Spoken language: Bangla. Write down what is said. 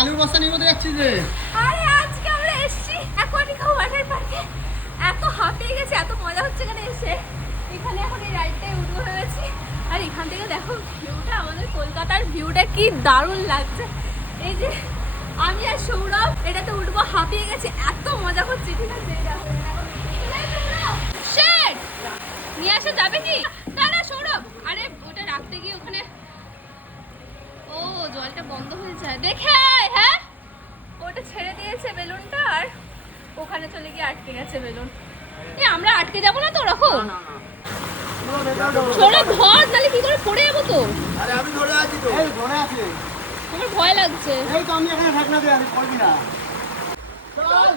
আলুর বস্তা নিয়ে কোথায় যাচ্ছিস রে? আরে আজকে আমরা এসেছি অ্যাকোয়াটিকা ওয়াটার পার্কে। এত হাঁপিয়ে গেছে, এত মজা হচ্ছে এখানে এসে। এখানে এখন এই রাইডটায় উঠবো ভেবেছি। আর এখান থেকে দেখো ভিউটা, আমাদের কলকাতার ভিউটা কি দারুণ লাগছে। এই যে আমি আর সৌরভ এটাতে উঠবো, হাঁপিয়ে গেছে, এত মজা হচ্ছে। ঠিক আছে শেট নিয়ে আসা যাবে কি? দাঁড়া সৌরভ, আরে ওটা রাখতে গিয়ে ওখানে ও জলটা বন্ধ হয়ে যায় দেখে। হ্যাঁ ওটা ছেড়ে দিয়েছে বেলুনটা, আর ওখানে চলে গিয়ে আটকে গেছে বেলুন। এ আমরা আটকে যাবো না তো ওরকম? সৌরভ ধর, নাহলে কি করে পড়ে যাবো তো। আরে আমি ধরে আছি তো। এই ধরে আছি। আমার ভয় লাগছে। এই তো আমি এখানে থাকনা দে, আমি পড়বি না। চল।